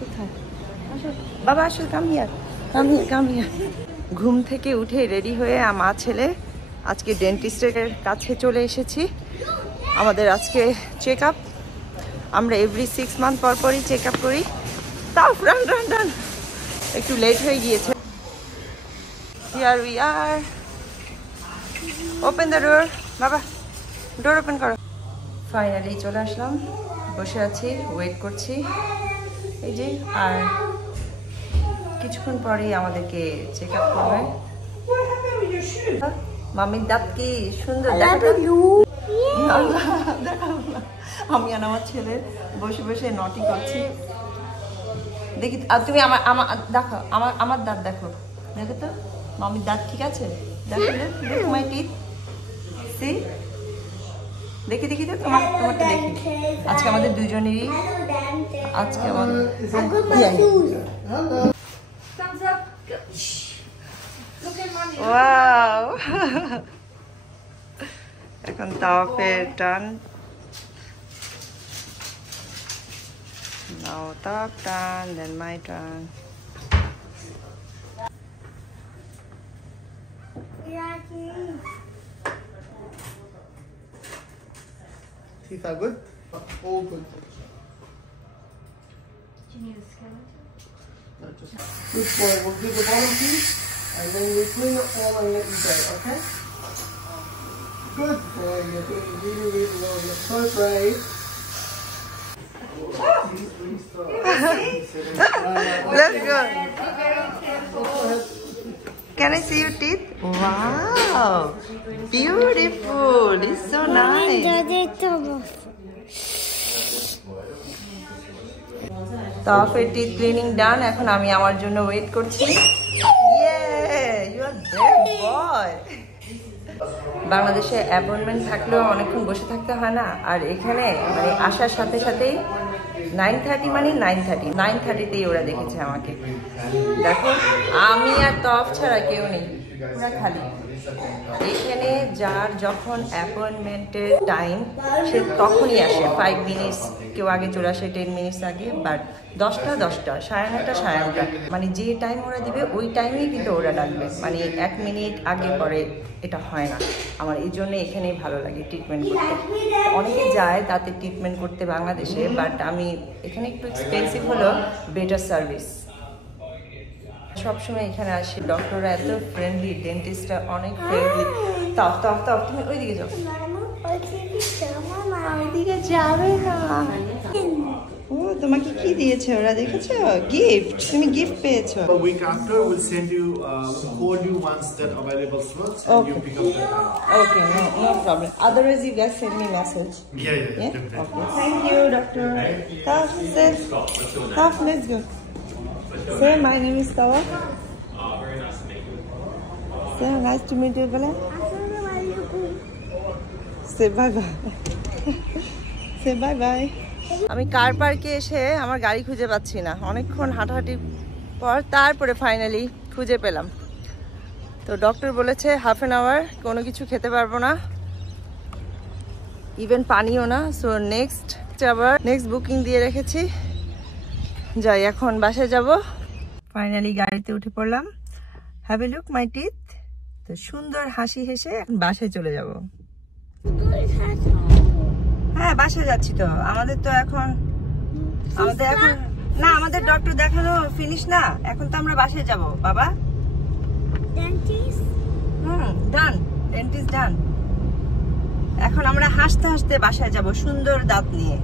কোথায় আসো বাবা, আসো, কাম হিয়ার। ঘুম থেকে উঠে রেডি হয়ে মা ছেলে আজকে ডেন্টিস্টের কাছে চলে এসেছি। আমাদের আজকে চেক আপ। আমরা এভরি 6 মান্থ পর পরই চেক আপ করি। তাও রান একটু লেট হয়ে গিয়েছে। Here we are. Open the door. বাবা, ডোর ওপেন করো। ফাইনালি চলে আসলাম, বসে আছি, ওয়েট করছি। এই যে, আর কিছুক্ষণ পরেই আমাদেরকে চেক আপ করবে। মামির দাঁত কি সুন্দর, আমি আর আমার ছেলে বসে বসে নটি করছি। দেখি, আর তুমি আমার দেখো, আমার দাঁত দেখো তো, মামির দাঁত ঠিক আছে? দেখো মাই টিথ, সি, দেখি তো তোমারটা দেখি। আজকে আমাদের দুজনেরই, আজকে আমাদের ওয়াও। এখন তাওয়াফের টান। Now top turn, then my turn. Teeth are good? All good. Do you need a skeleton? No, just good boy. We'll do the bottom piece, and then we clean it all and let you go, okay? Good boy. You're doing really well. You're so brave. Let's go. Can I see your teeth? Wow, beautiful. It's so nice. তাওয়াফের teeth cleaning done. এখন আমি আমার জন্য wait করছি। বাংলাদেশে appointment থাকলেও অনেকক্ষণ বসে থাকতে হয় না, আর এখানে মানে আসার সাথে সাথেই 9:30 মানে 9:30তেই ওরা দেখেছে আমাকে। দেখো, আমি আর তফ ছাড়া কেউ নেই, পুরা খালি। এখানে যার যখন অ্যাপয়েন্টমেন্টের টাইম সে তখনই আসে, 5 মিনিটস, কেউ আগে চলে আসে 10 মিনিটস আগে। বাট 10টা 9:30 9:30 মানে যে টাইম ওরা দিবে ওই টাইমেই কিন্তু ওরা ডাকবে, মানে 1 মিনিট আগে পরে এটা হয় না। আমার এই জন্য এখানেই ভালো লাগে ট্রিটমেন্ট করতে। অনেকে যায় তাতে ট্রিটমেন্ট করতে বাংলাদেশে, বাট আমি এখানে একটু এক্সপেন্সিভ হলো, বেটার সার্ভিস। সবসময় এখানে আসি, ডক্টররা এত ফ্রেন্ডলি, ডেন্টিস্টরা অনেক ফ্রেন্ডলি। তাও তুমি ওইদিকে যাও, ওইদিকে যাবে না। ও, তোমাকে কি দিয়েছে ওরা, দেখেছো? গিফট, তুমি গিফট পেয়েছো। A week after, we'll send you, call you once that available slots, and you pick up the time. Okay, no problem. Otherwise, you guys send me message. Yeah, Yeah. Okay. Thank you, doctor. Taf, let's go. Sir, my name is Tawa. Very nice to meet you. Sir, nice to meet you, Bala. Say bye-bye. Say bye-bye. আমি কার পার্কে এসে আমার গাড়ি খুঁজে পাচ্ছি না, অনেকক্ষণ হাঁটাহাঁটির পর তারপরে ফাইনালি খুঁজে পেলাম। তো ডক্টর বলেছে 1/2 hour কোনো কিছু খেতে পারবো না, ইভেন পানিও না। সো নেক্সট বুকিং দিয়ে রেখেছি, যাই এখন বাসায় যাব। ফাইনালি গাড়িতে উঠে পড়লাম। Have a look my teeth. তো সুন্দর হাসি হেসে এখন বাসায় চলে যাব। হ্যাঁ, বাসায় যাচ্ছি তো। আমাদের এখন না, আমাদের ডক্টর দেখানো ফিনিশ না, এখন তো আমরা বাসায় যাব বাবা। ডান, ডেন্টিস্ট ডান। এখন আমরা হাসতে হাসতে বাসায় যাব সুন্দর দাঁত নিয়ে।